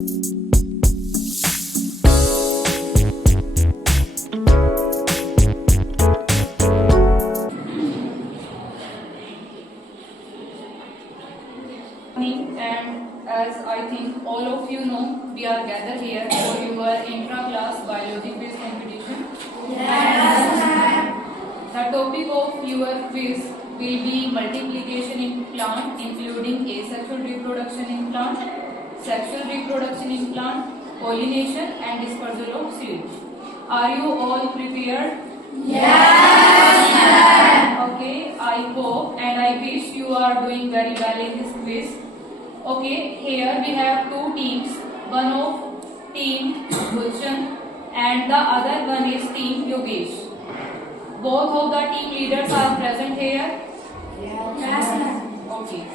And as I think all of you know, we are gathered here for your intra-class biology quiz competition. Yes. The topic of your quiz will be multiplication in plant, including asexual reproduction in plant, sexual reproduction in plant, pollination and dispersal of seeds. Are you all prepared? Yes. Okay, I hope and I wish you are doing very well in this quiz. Okay, here we have two teams. One of team Gulshan and the other one is team Yogesh. Both of the team leaders are present here. Yes. Okay.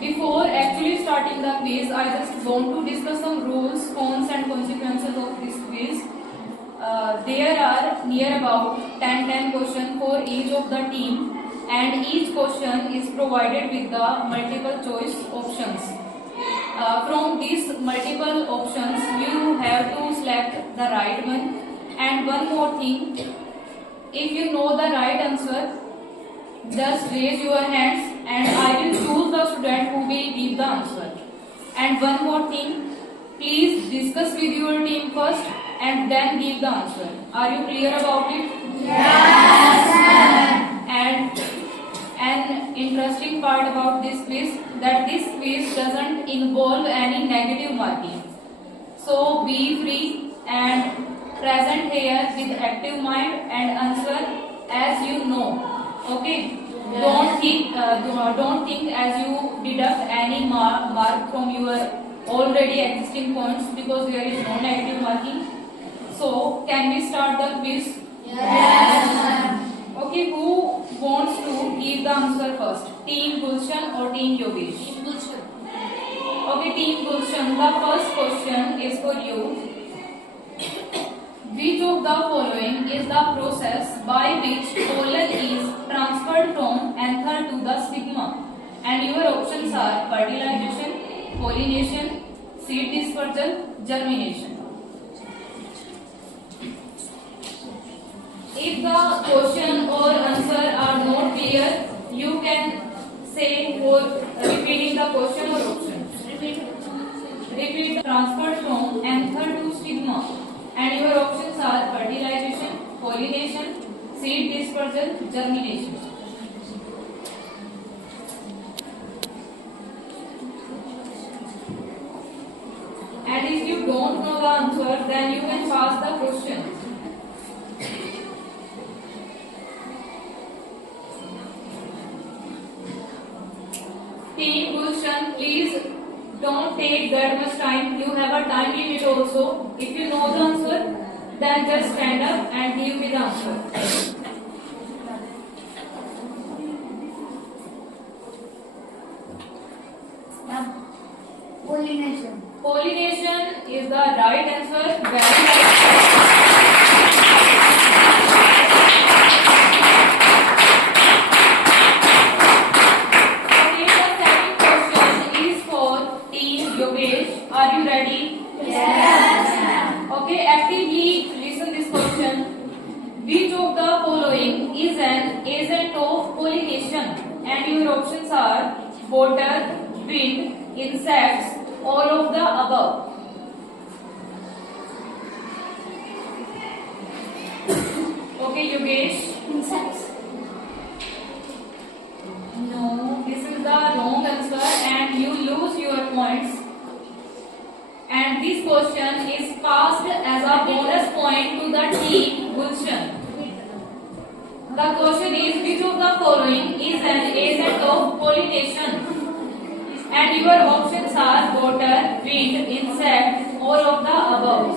Before actually starting the quiz, I just want to discuss some rules, cons and consequences of this quiz. There are near about 10 questions for each of the team, and each question is provided with the multiple choice options. From these multiple options, you have to select the right one. And one more thing, if you know the right answer, just raise your hands and I will choose the student who will give the answer. And one more thing, please discuss with your team first and then give the answer. Are you clear about it? Yes. And an interesting part about this quiz, that this quiz doesn't involve any negative marking. So be free and present here with active mind and answer as you know. Okay? Yes. Don't think as you deduct any mark from your already existing points, because there is no negative marking. So can we start the quiz? Yes. Okay, who wants to give the answer first? Team Gulshan or Team Yogesh? Team Gulshan. Okay, Team Gulshan, the first question is for you. Which of the following is the process by which pollen is transferred from anther to the stigma? And your options are fertilization, pollination, seed dispersal, germination. If the question or answer are not clear, you can say for repeating the question or option. Repeat. Transferred from anther to stigma. And your options are fertilization, pollination, seed dispersal, germination. And if you don't know the answer, then you can pass the question. Team Gulshan, please don't take that much time. You have a time limit also. If you know the answer, then just stand up and give me the answer. Pollination. Pollination is the right answer. Very right. Are you ready? Yes. Okay, actively listen this question. Which of the following is an agent of pollination? And your options are water, wind, insects, all of the above. Okay, Yogesh. Insects. No, this is the wrong answer and you lose your points. And this question is passed as a bonus point to the team Gulshan. The question is, which of the following is an agent of pollination? And your options are water, wind, insect, all of the above.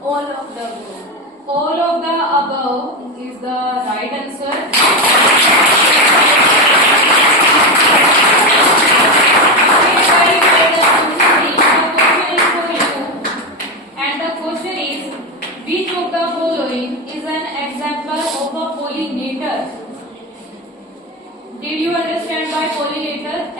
All of the above. All of the above is the right answer. Which of the following is an example of a pollinator? Did you understand by pollinator?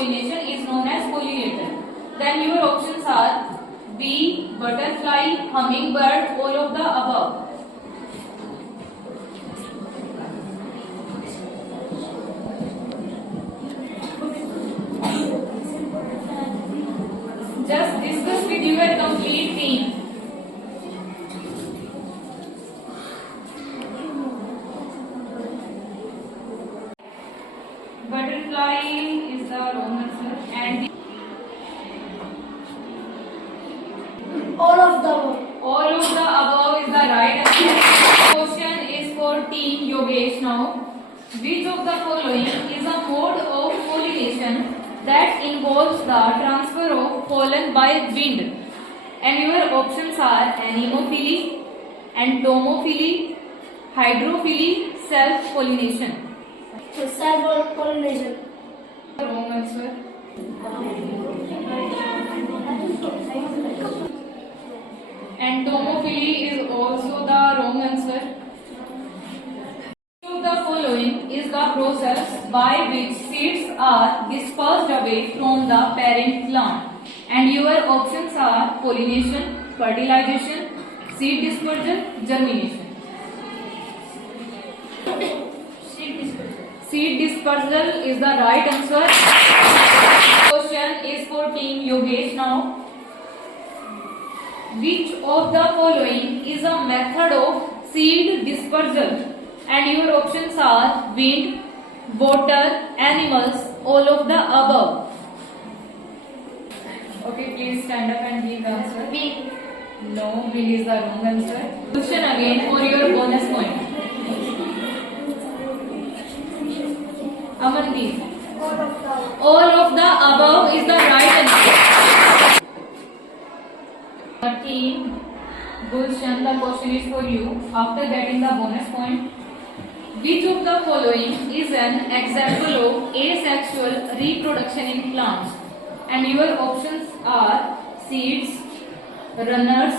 pollination is known as pollinator. Then your options are bee, butterfly, hummingbird, all of the above. Just discuss with your complete team. Butterfly is the wrong answer and All of the above. all of the above is the right answer. Question is for team Yogesh now. Which of the following is a mode of pollination that involves the transfer of pollen by wind? And your options are anemophily, entomophily, hydrophily, self-pollination. So self-pollination. Wrong answer. Entomophily is also the wrong answer. Which of the following is the process by which seeds are dispersed away from the parent plant? And your options are pollination, fertilization, seed dispersal, germination. Seed dispersal is the right answer. Question is for team Yogesh now. Which of the following is a method of seed dispersal? And your options are wind, water, animals, all of the above. Okay, please stand up and give the answer. Bee. No, wind is the wrong answer. Question again for your bonus point. Amandeep. All of the above. All of the above is the right answer. Team Gulshan, the question is for you. After getting the bonus point, which of the following is an example of asexual reproduction in plants? And your options are seeds, runners,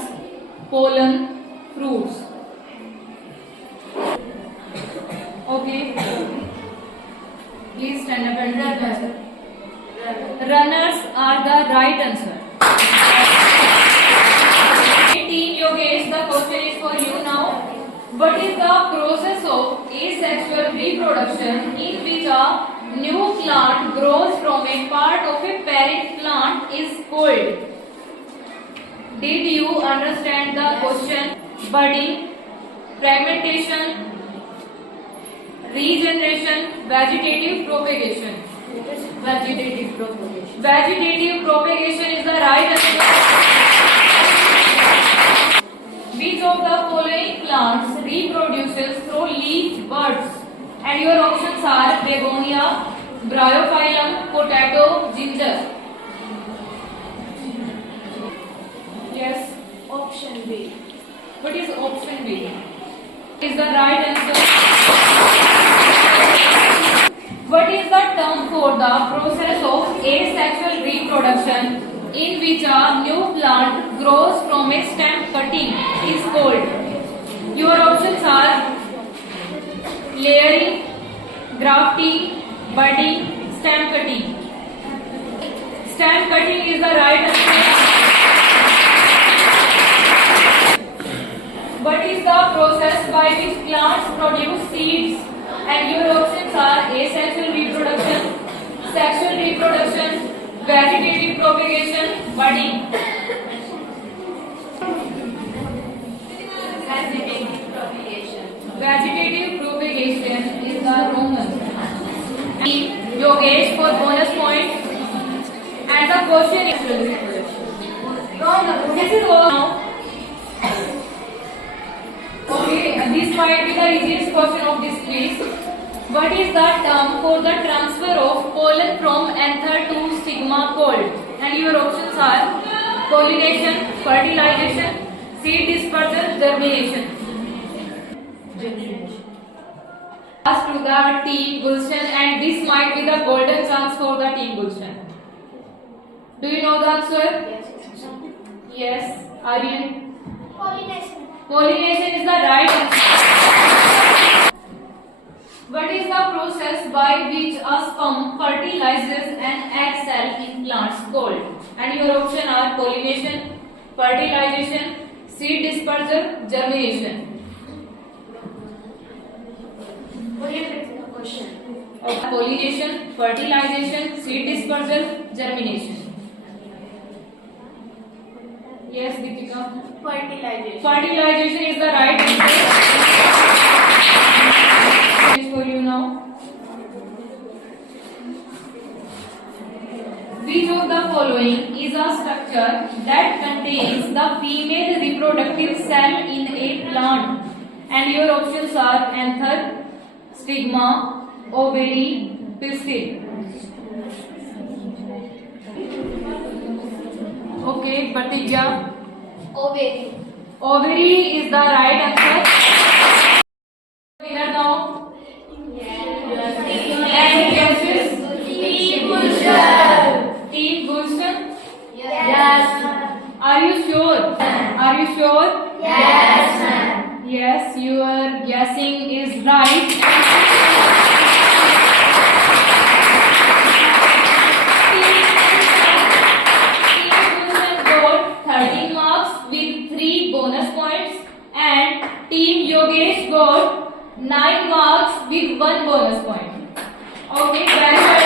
pollen, fruits. Okay. Please stand up and give the answer. Runners are the right answer. Team Yogesh, the question is for you now. What is the process of asexual reproduction in which a new plant grows from a part of a parent plant is called? Did you understand the question? Budding, fragmentation, regeneration, vegetative propagation. Vegetative propagation. Vegetative propagation is the right answer. Which of the following plants reproduces through leaf buds? And your options are begonia, bryophyllum, potato, ginger. Yes. Option B. What is option B? Is the right answer. What is the term for the process of asexual reproduction in which a new plant grows from a stem cutting is called? Your options are layering, grafting, budding, stem cutting. Stem cutting is the right answer. What is the process by which plants produce seeds? And your options are asexual reproduction, sexual reproduction, vegetative propagation, budding. Vegetative propagation. Vegetative propagation is the wrong answer. Yogesh for bonus point. And the question is this is all now. Okay, this might be the easiest question of this quiz. What is the term for the transfer of pollen from anther to stigma called? And your options are pollination, fertilization, seed dispersal, germination. Ask to the team Gulshan, and this might be the golden chance for the team Gulshan. Do you know the answer? Yes. Aryan? Pollination. Pollination is the right answer. What is the process by which a sperm fertilizes an egg cell in plants? Called. And your option are pollination, fertilization, seed dispersal, germination. What is the question? Pollination, fertilization, seed dispersal, germination. Yes, Deepika. Fertilization. Fertilization is the right answer. For you now. Which of the following is a structure that contains the female reproductive cell in a plant? And your options are anther, stigma, ovary, pistil. Okay, Pratigya. Ovary. Ovary is the right answer. Winner now. Any guesses? Team Gulshan. Team Gulshan. Yes. Are you sure? Are you sure? Yes, ma'am. Yes, your guessing is right. Got 13 marks with 3 bonus points, and Team Yogesh got 9 marks with 1 bonus point. Okay, very well.